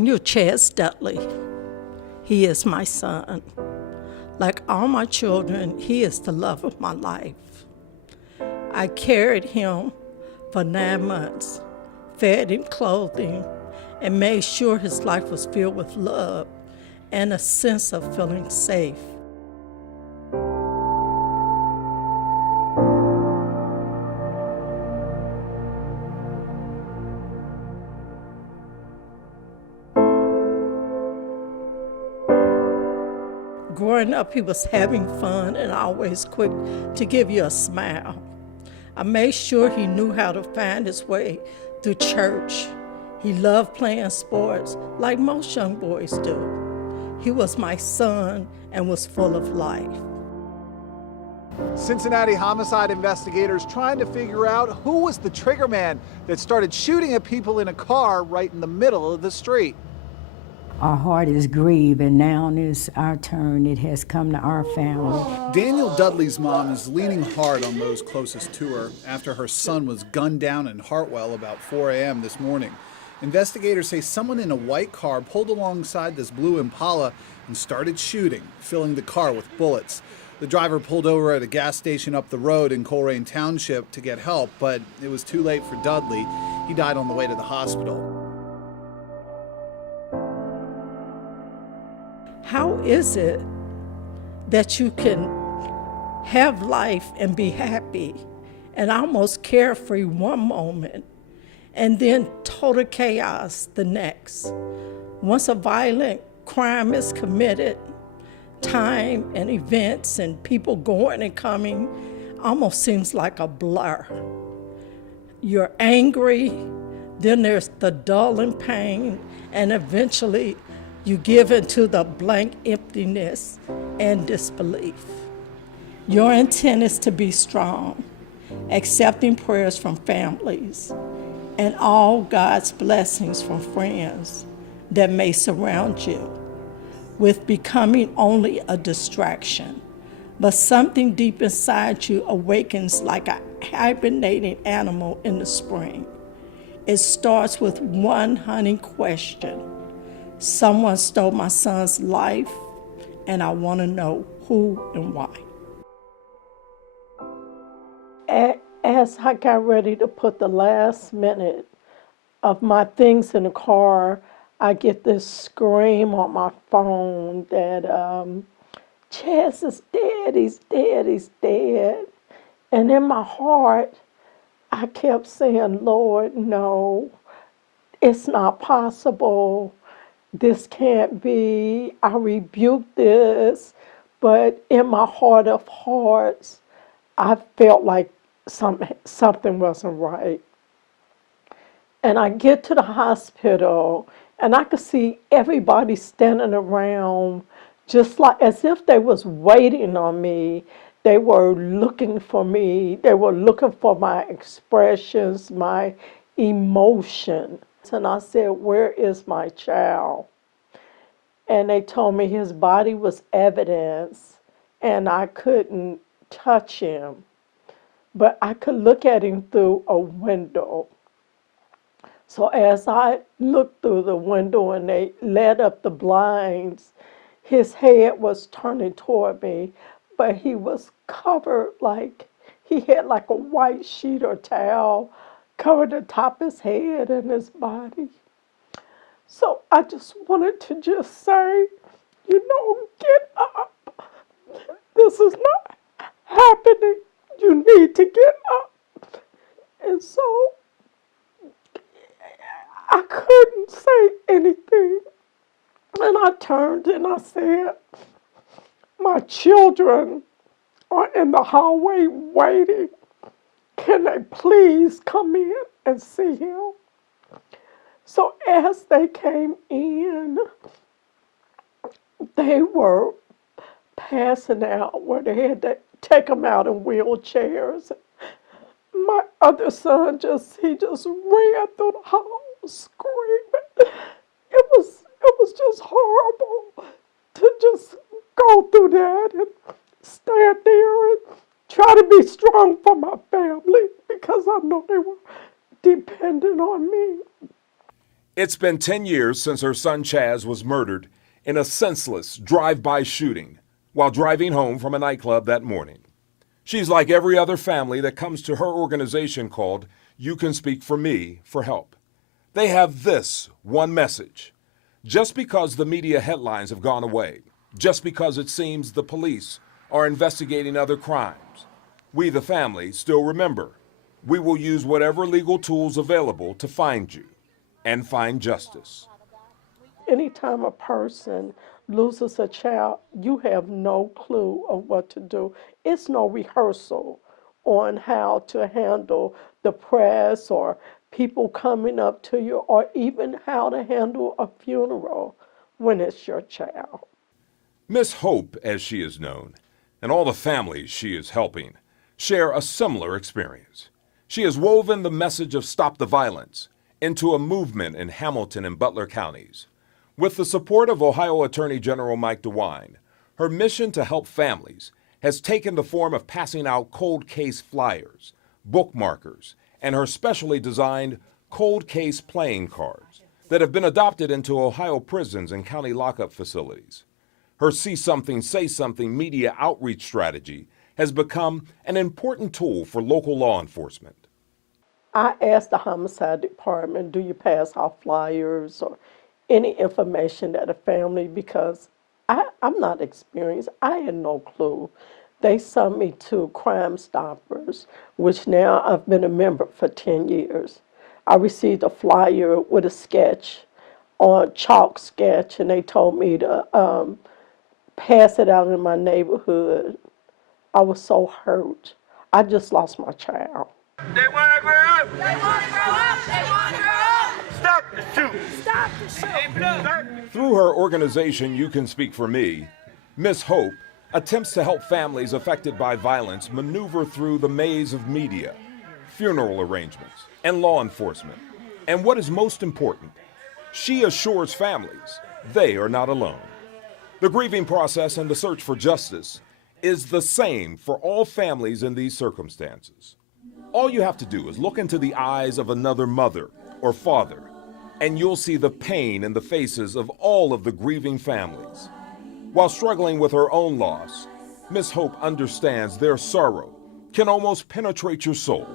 Daniel Chaz Dudley. He is my son. Like all my children, he is the love of my life. I carried him for 9 months, fed him clothing, and made sure his life was filled with love and a sense of feeling safe. Growing up, he was having fun and always quick to give you a smile. I made sure he knew how to find his way through church. He loved playing sports like most young boys do. He was my son and was full of life. Cincinnati homicide investigators trying to figure out who was the trigger man that started shooting at people in a car right in the middle of the street. Our heart is grieved, and now it's our turn. It has come to our family. Daniel Dudley's mom is leaning hard on those closest to her after her son was gunned down in Hartwell about 4 a.m. this morning. Investigators say someone in a white car pulled alongside this blue Impala and started shooting, filling the car with bullets. The driver pulled over at a gas station up the road in Coleraine Township to get help, but it was too late for Dudley. He died on the way to the hospital. How is it that you can have life and be happy and almost carefree one moment and then total chaos the next? Once a violent crime is committed, time and events and people going and coming almost seems like a blur. You're angry, then there's the dulling pain, and eventually you give into the blank emptiness and disbelief. Your intent is to be strong, accepting prayers from families, and all God's blessings from friends that may surround you, with becoming only a distraction. But something deep inside you awakens like a hibernating animal in the spring. It starts with one hunting question. Someone stole my son's life, and I want to know who and why. As I got ready to put the last minute of my things in the car, I get this scream on my phone that Chaz is dead, he's dead, he's dead. And in my heart, I kept saying, Lord, no, it's not possible. This can't be. I rebuke this. But in my heart of hearts, I felt like something wasn't right. And I get to the hospital, and I could see everybody standing around just like as if they was waiting on me. They were looking for me. They were looking for my expressions, my emotion. And I said, where is my child? And they told me his body was evidence and I couldn't touch him, but I could look at him through a window. So as I looked through the window and they let up the blinds, his head was turning toward me, but he was covered he had like a white sheet or towel covered the top of his head and his body. So I just wanted to just say, get up. This is not happening. You need to get up. And so I couldn't say anything. And I turned and I said, my children are in the hallway waiting. Can they please come in and see him? So as they came in, they were passing out where they had to take them out in wheelchairs. My other son just ran through the hall screaming. It was just horrible to just go through that and stand there and try to be strong for my family because I know they were dependent on me. It's been 10 years since her son Chaz was murdered in a senseless drive-by shooting while driving home from a nightclub that morning. She's like every other family that comes to her organization called You Can Speak for Me for help. They have this one message. Just because the media headlines have gone away, just because it seems the police are investigating other crimes, we, the family, still remember. We will use whatever legal tools available to find you and find justice. Anytime a person loses a child, you have no clue of what to do. It's no rehearsal on how to handle the press or people coming up to you, or even how to handle a funeral when it's your child. Miss Hope, as she is known, and all the families she is helping share a similar experience. She has woven the message of Stop the Violence into a movement in Hamilton and Butler counties. With the support of Ohio Attorney General Mike DeWine, her mission to help families has taken the form of passing out cold case flyers, bookmarkers, and her specially designed cold case playing cards that have been adopted into Ohio prisons and county lockup facilities. Her See Something, Say Something media outreach strategy has become an important tool for local law enforcement. I asked the homicide department, do you pass out flyers or any information at a family, because I'm not experienced. I had no clue. They sent me to Crime Stoppers, which now I've been a member for 10 years. I received a flyer with a sketch, on chalk sketch, and they told me to pass it out in my neighborhood. I was so hurt. I just lost my child. They want to grow up. They want to grow up. They want to grow up. Stop the shoot. Stop the shoot. Through her organization, You Can Speak for Me, Miss Hope attempts to help families affected by violence maneuver through the maze of media, funeral arrangements, and law enforcement. And what is most important, she assures families they are not alone. The grieving process and the search for justice is the same for all families in these circumstances. All you have to do is look into the eyes of another mother or father, and you'll see the pain in the faces of all of the grieving families. While struggling with her own loss, Miss Hope understands their sorrow can almost penetrate your soul.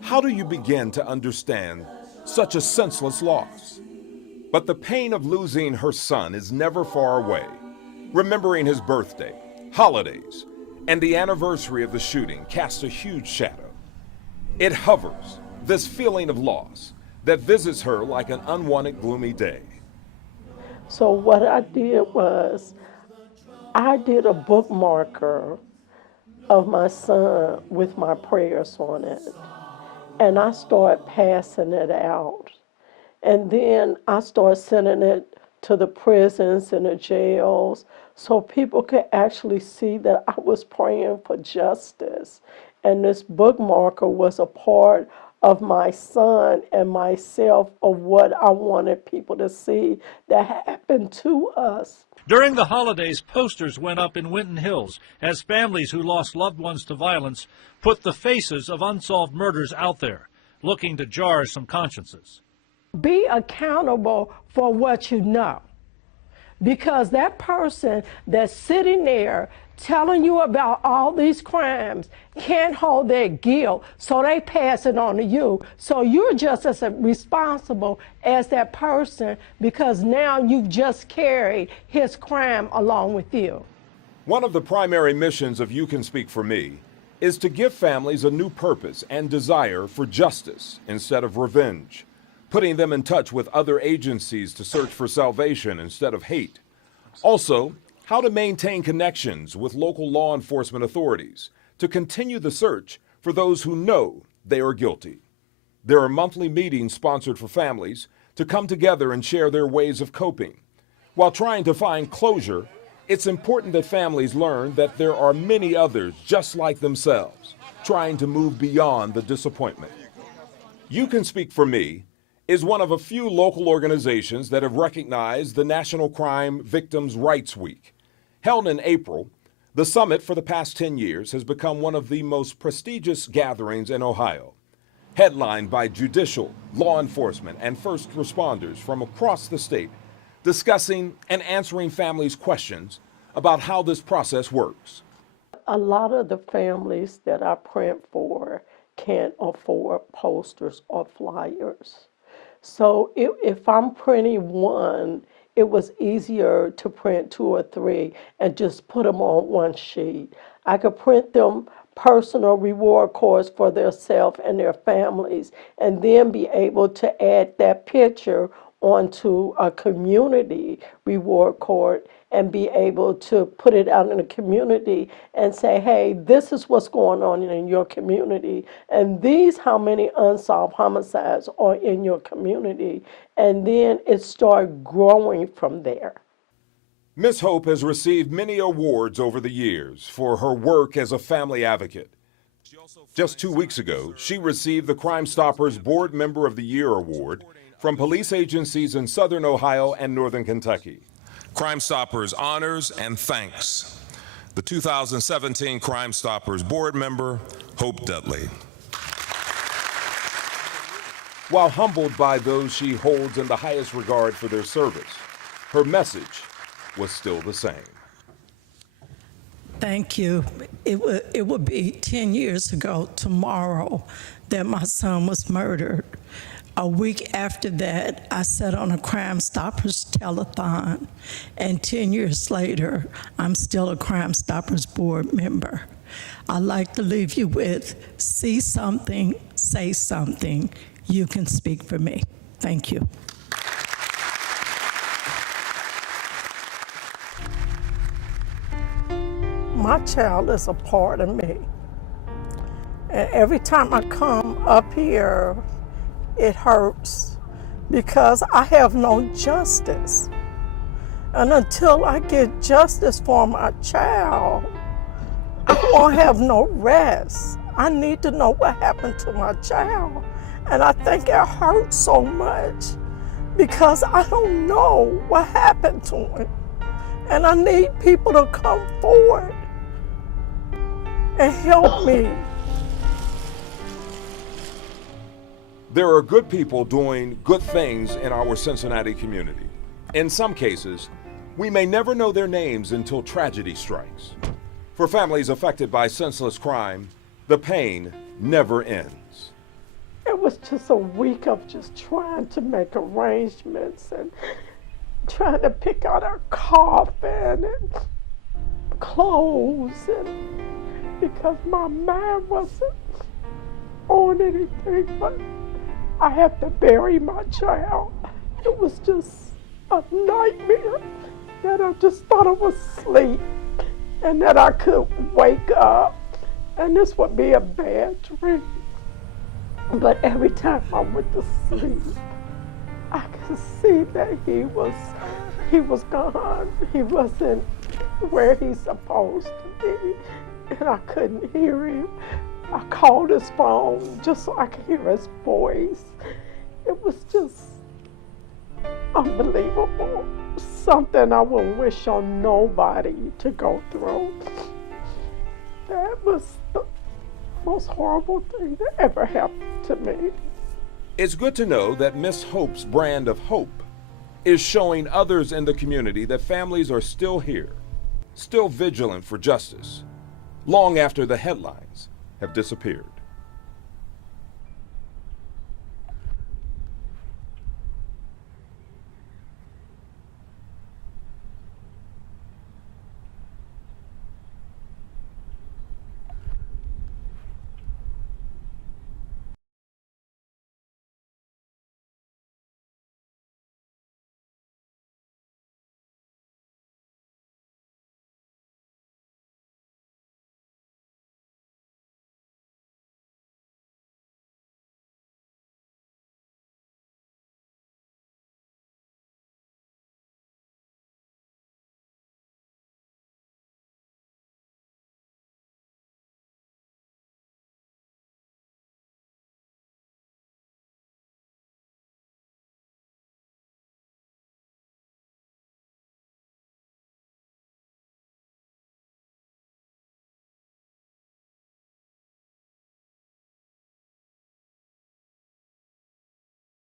How do you begin to understand such a senseless loss? But the pain of losing her son is never far away. Remembering his birthday, holidays, and the anniversary of the shooting casts a huge shadow. It hovers, this feeling of loss that visits her like an unwanted gloomy day. So what I did was, I did a bookmarker of my son with my prayers on it. And I started passing it out. And then I started sending it to the prisons and the jails so people could actually see that I was praying for justice. And this bookmarker was a part of my son and myself, of what I wanted people to see that happened to us. During the holidays, posters went up in Winton Hills as families who lost loved ones to violence put the faces of unsolved murders out there, looking to jar some consciences. Be accountable for what you know. Because that person that's sitting there telling you about all these crimes can't hold their guilt, so they pass it on to you. So you're just as responsible as that person, because now you've just carried his crime along with you. One of the primary missions of You Can Speak for Me is to give families a new purpose and desire for justice instead of revenge, putting them in touch with other agencies to search for salvation instead of hate. Also, how to maintain connections with local law enforcement authorities to continue the search for those who know they are guilty. There are monthly meetings sponsored for families to come together and share their ways of coping. While trying to find closure, it's important that families learn that there are many others just like themselves, trying to move beyond the disappointment. You Can Speak for Me is one of a few local organizations that have recognized the National Crime Victims' Rights Week. Held in April, the summit for the past 10 years has become one of the most prestigious gatherings in Ohio. headlined by judicial, law enforcement, and first responders from across the state, discussing and answering families' questions about how this process works. A lot of the families that I print for can't afford posters or flyers. So if I'm printing one, it was easier to print two or three and just put them on one sheet. I could print them personal reward cards for themselves and their families, and then be able to add that picture onto a community reward card and be able to put it out in the community and say, hey, this is what's going on in your community, and these how many unsolved homicides are in your community, and then it started growing from there. Ms. Hope has received many awards over the years for her work as a family advocate. Just 2 weeks ago, she received the Crime Stoppers Board Member of the Year Award from police agencies in Southern Ohio and Northern Kentucky. Crime Stoppers honors and thanks the 2017 Crime Stoppers Board Member, Hope Dudley. While humbled by those she holds in the highest regard for their service, her message was still the same. Thank you. It would be 10 years ago tomorrow that my son was murdered. A week after that, I sat on a Crime Stoppers telethon, and 10 years later, I'm still a Crime Stoppers board member. I'd like to leave you with, see something, say something. You can speak for me. Thank you. My child is a part of me. And every time I come up here, it hurts because I have no justice. And until I get justice for my child, I won't have no rest. I need to know what happened to my child. And I think it hurts so much because I don't know what happened to him. And I need people to come forward and help me. There are good people doing good things in our Cincinnati community. In some cases, we may never know their names until tragedy strikes. For families affected by senseless crime, the pain never ends. It was just a week of just trying to make arrangements and trying to pick out our coffin and clothes, and because my mind wasn't on anything, but I have to bury my child. It was just a nightmare that I just thought I was asleep and that I could wake up and this would be a bad dream. But every time I went to sleep, I could see that he was gone. He wasn't where he's supposed to be, and I couldn't hear him. I called his phone just so I could hear his voice. It was just unbelievable. Something I wouldn't wish on nobody to go through. That was the most horrible thing that ever happened to me. It's good to know that Miss Hope's brand of hope is showing others in the community that families are still here, still vigilant for justice, long after the headlines have disappeared.